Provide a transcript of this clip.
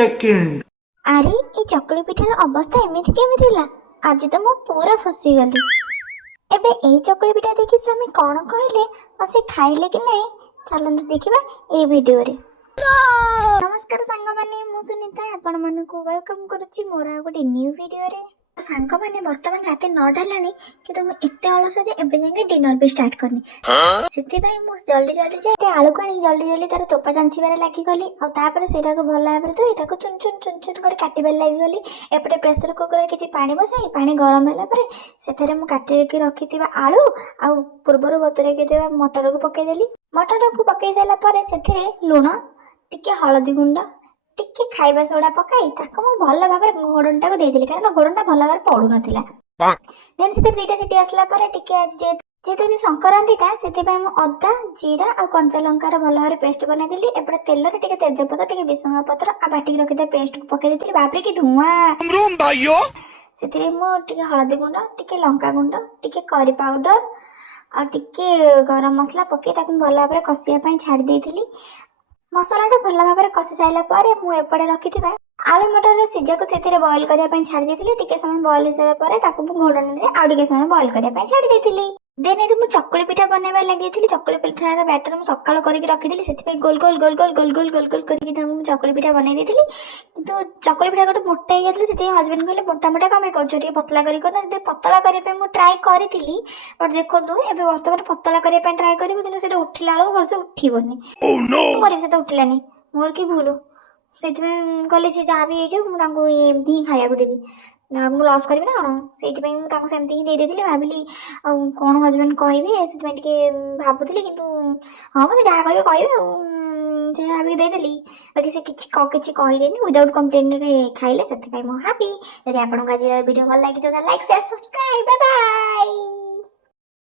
second. अरे ये चकली पिठार अवस्था एमिति केमिति होला आज तो मु पूरा फसी गली। एबे ए चकली पिठा देखि स्वामी कौन कहले और से खाइले कि नहीं चलନ୍ତୁ देखिबा ए वीडियो रे। नमस्कार सांग माने मु सुनीता आपण मानकु वेलकम करूची मोरा गोटे न्यू वीडियो रे। सांग माने वर्तमान रात 9 हेलानी कि तुम एते अलस जे एबे जाके डिनर भी स्टार्ट करनी सेति भाई मु जल्दी जल्दी जे आलू कानी जल्दी जल्दी तार तोपा चांचीबारे लागी गली और तापर सेटा को भला भाबरे तो एटा को चुन चुन चुन चुन कर काटिबार लागी गली। एपटे प्रेशर कुकर रे किछि पानी बसाई पानी गरम होला परे सेथरे मु काटि के रखितिबा आलू आ पूर्वरु बतरे के देबा मटर को पके देली। मटर को पके साला परे सेथरे लूण टिके हळदी गुंड टिके खाइबा सोडा पकाई ताको मु भल भाबरे घोडनटा को देइदिली कारण घोडनटा भल भाबरे पडु नथिला। देन सेते दीटा सिटी आसला परे टिके आज जेतु जे संक्रांतिटा सेति पय मु अदा जीरा आ कंचा लंकार भल भाबरे पेस्ट बनै देली। एपटे तेल रे टिके तेजपत्ता टिके बिसंगा पत्र आ बाटी रखि दे पेस्ट को पके देली। बापरे की धुआं रूम भाइयो सेति मु टिके हळदी गुंड टिके लंका गुंड टिके करी पाउडर आ टिके गरम मसला पके ताको भल भाबरे कसिया पय छाडी देइथिली। मसलाटा भल भाबरे कसी साइला परे मु एपटे रखिथिबा आलू मटर रे सिजा को सेथिरे बॉईल करिया पय छाडी देइथिली। टिके समय बॉईल हिसाब परे ताको घोडन रे आ टिके समय बॉईल करिया पय छाडी देइथिली। देन एटी मु चकली पिठा बनाबा लागिथिली। चकली पिठार बैटर मु सकाळ करिक रखिथिली सेति पय गोल गोल गोल गोल गोल गोल गोल गोल करिक ताको मु चकली पिठा बनाई देइथिली। किंतु चकली पिठा गोटे मोटा हे जातले सेति हस्बैंड कहले मोटा मोटा कमे करछ टिके पतला करिक ना सेति पतला करिया पय मु ट्राई करिथिली बट देखंतु एबे वर्तमान पतला करिया पय ट्राई करिबो किंतु सेटा उठिला आलो भलसे उठिबोनी। ओह नो करिबे सेटा उठिलानी मोर की भूल सेति में कहले से जहाँ भी हे जाऊ मु ताको एमती ही खाइया को देबी मु लॉस करिबे ना कोन सेति पय मु ताको सेमती ही दे देथिली। भाबिली आ कोन हस्बैंड कहबे सेति में टिके भाबुथिली किंतु हां मते जहाँ कहबे जे भाबी दे देली बाकी से किछि कहलेनी विदाउट कंप्लेन रे खाइले सेति पय मु हैप्पी। यदि आपन को आज वीडियो भल लागि तो like share subscribe bye bye.